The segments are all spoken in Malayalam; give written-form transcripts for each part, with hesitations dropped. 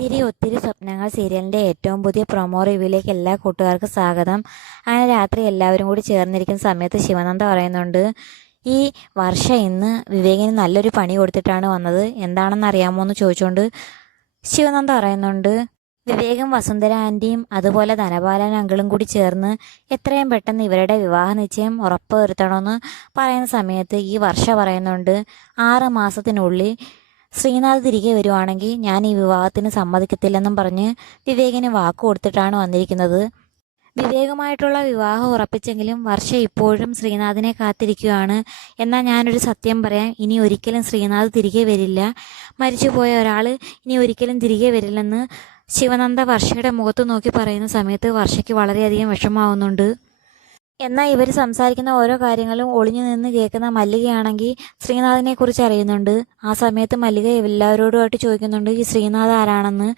ഒത്തിരി സ്വപ്നങ്ങൾ സീരിയലിൻ്റെ ഏറ്റവും പുതിയ പ്രൊമോ റിവ്യൂയിലേക്ക് എല്ലാ കൂട്ടുകാർക്കും സ്വാഗതം. അങ്ങനെ രാത്രി എല്ലാവരും കൂടി ചേർന്നിരിക്കുന്ന സമയത്ത് ശിവനന്ദ പറയുന്നുണ്ട്, ഈ വർഷം ഇന്ന് വിവേകിന് നല്ലൊരു പണി കൊടുത്തിട്ടാണ് വന്നത്, എന്താണെന്ന് അറിയാമോ എന്ന് ചോദിച്ചുകൊണ്ട് ശിവനന്ദ പറയുന്നുണ്ട്, വിവേകും വസുന്ധര ആൻറ്റിയും അതുപോലെ ധനപാലൻ അങ്കിളും കൂടി ചേർന്ന് എത്രയും പെട്ടെന്ന് ഇവരുടെ വിവാഹ നിശ്ചയം ഉറപ്പുവരുത്തണമെന്ന് പറയുന്ന സമയത്ത് ഈ വർഷ പറയുന്നുണ്ട്, 6 മാസത്തിനുള്ളിൽ ശ്രീനാഥ് തിരികെ വരുവാണെങ്കിൽ ഞാൻ ഈ വിവാഹത്തിന് സമ്മതിക്കത്തില്ലെന്നും പറഞ്ഞ് വിവേകിന് വാക്ക് കൊടുത്തിട്ടാണ് വന്നിരിക്കുന്നത്. വിവേകുമായിട്ടുള്ള വിവാഹം ഉറപ്പിച്ചെങ്കിലും വർഷ ഇപ്പോഴും ശ്രീനാഥിനെ കാത്തിരിക്കുകയാണ്. എന്നാൽ ഞാനൊരു സത്യം പറയാം, ഇനി ഒരിക്കലും ശ്രീനാഥ് തിരികെ വരില്ല, മരിച്ചുപോയ ഒരാൾ ഇനി ഒരിക്കലും തിരികെ വരില്ലെന്ന് ശിവനന്ദ വർഷയുടെ മുഖത്ത് നോക്കി പറയുന്ന സമയത്ത് വർഷയ്ക്ക് വളരെയധികം വിഷമാവുന്നുണ്ട്. എന്നാൽ ഇവർ സംസാരിക്കുന്ന ഓരോ കാര്യങ്ങളും ഒളിഞ്ഞു നിന്ന് കേൾക്കുന്ന മല്ലികയാണെങ്കിൽ ശ്രീനാഥിനെ കുറിച്ച് അറിയുന്നുണ്ട്. ആ സമയത്ത് മല്ലിക എല്ലാവരോടുമായിട്ട് ചോദിക്കുന്നുണ്ട്, ഈ ശ്രീനാഥ് ആരാണെന്ന്.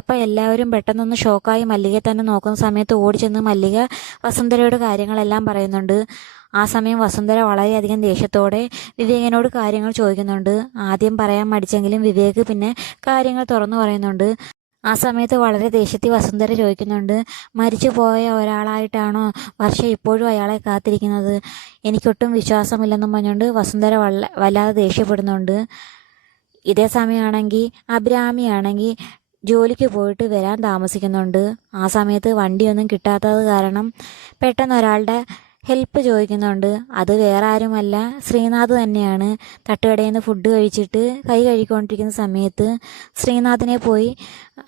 അപ്പം എല്ലാവരും പെട്ടെന്നൊന്ന് ഷോക്കായി മല്ലികയെ തന്നെ നോക്കുന്ന സമയത്ത് ഓടിച്ചെന്ന് മല്ലിക വസുന്ധരയോട് കാര്യങ്ങളെല്ലാം പറയുന്നുണ്ട്. ആ സമയം വസുന്ധര വളരെയധികം ദേഷ്യത്തോടെ വിവേകിനോട് കാര്യങ്ങൾ ചോദിക്കുന്നുണ്ട്. ആദ്യം പറയാൻ മടിച്ചെങ്കിലും വിവേക് പിന്നെ കാര്യങ്ങൾ തുറന്നു പറയുന്നുണ്ട്. ആ സമയത്ത് വളരെ ദേഷ്യത്തിൽ വസുന്ധര ചോദിക്കുന്നുണ്ട്, മരിച്ചു പോയ ഒരാളായിട്ടാണോ വർഷ ഇപ്പോഴും അയാളെ കാത്തിരിക്കുന്നത്? എനിക്കൊട്ടും വിശ്വാസമില്ലെന്നും പറഞ്ഞുകൊണ്ട് വസുന്ധര വല്ലാതെ ദേഷ്യപ്പെടുന്നുണ്ട്. ഇതേ സമയമാണെങ്കിൽ അഭിരാമിയാണെങ്കിൽ ജോലിക്ക് പോയിട്ട് വരാൻ താമസിക്കുന്നുണ്ട്. ആ സമയത്ത് വണ്ടിയൊന്നും കിട്ടാത്തത് കാരണം പെട്ടെന്ന് ഒരാളുടെ ഹെൽപ്പ് ചോദിക്കുന്നുണ്ട്. അത് വേറെ ആരുമല്ല, ശ്രീനാഥ് തന്നെയാണ്. തട്ടുകടയിൽ നിന്ന് ഫുഡ് കഴിച്ചിട്ട് കൈ കഴുകിക്കൊണ്ടിരിക്കുന്ന സമയത്ത് ശ്രീനാഥിനെ പോയി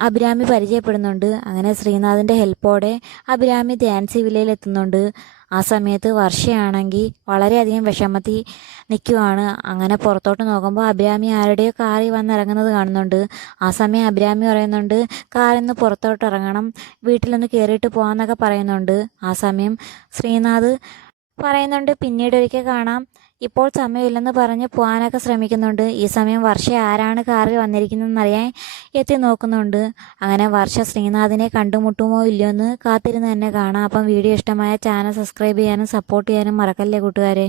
അഭിരാമി പരിചയപ്പെടുന്നുണ്ട്. അങ്ങനെ ശ്രീനാഥിൻ്റെ ഹെൽപ്പോടെ അഭിരാമി ധ്യാൻസി വില്ലയിലെത്തുന്നുണ്ട്. ആ സമയത്ത് വർഷയാണെങ്കിൽ വളരെയധികം വിഷമത്തിൽ നിൽക്കുവാണ്. അങ്ങനെ പുറത്തോട്ട് നോക്കുമ്പോൾ അഭിരാമി ആരുടെയോ കാറിൽ വന്നിറങ്ങുന്നത് കാണുന്നുണ്ട്. ആ സമയം അഭിരാമി പറയുന്നുണ്ട്, കാറിൽ നിന്ന് പുറത്തോട്ട് ഇറങ്ങണം, വീട്ടിലൊന്ന് കയറിയിട്ട് പോകാമെന്നൊക്കെ പറയുന്നുണ്ട്. ആ സമയം ശ്രീനാഥ് പറയുന്നുണ്ട്, പിന്നീട് ഒരിക്കൽ കാണാം, ഇപ്പോൾ സമയമില്ലെന്ന് പറഞ്ഞ് പോകാനൊക്കെ ശ്രമിക്കുന്നുണ്ട്. ഈ സമയം വർഷ ആരാണ് കാറിൽ വന്നിരിക്കുന്നതെന്നറിയാൻ എത്തി നോക്കുന്നുണ്ട്. അങ്ങനെ വർഷ ശ്രീനാഥിനെ കണ്ടുമുട്ടുമോ ഇല്ലയോ എന്ന് കാത്തിരുന്ന് തന്നെ കാണാം. അപ്പം വീഡിയോ ഇഷ്ടമായ ചാനൽ സബ്സ്ക്രൈബ് ചെയ്യാനും സപ്പോർട്ട് ചെയ്യാനും മറക്കല്ലേ കൂട്ടുകാരെ.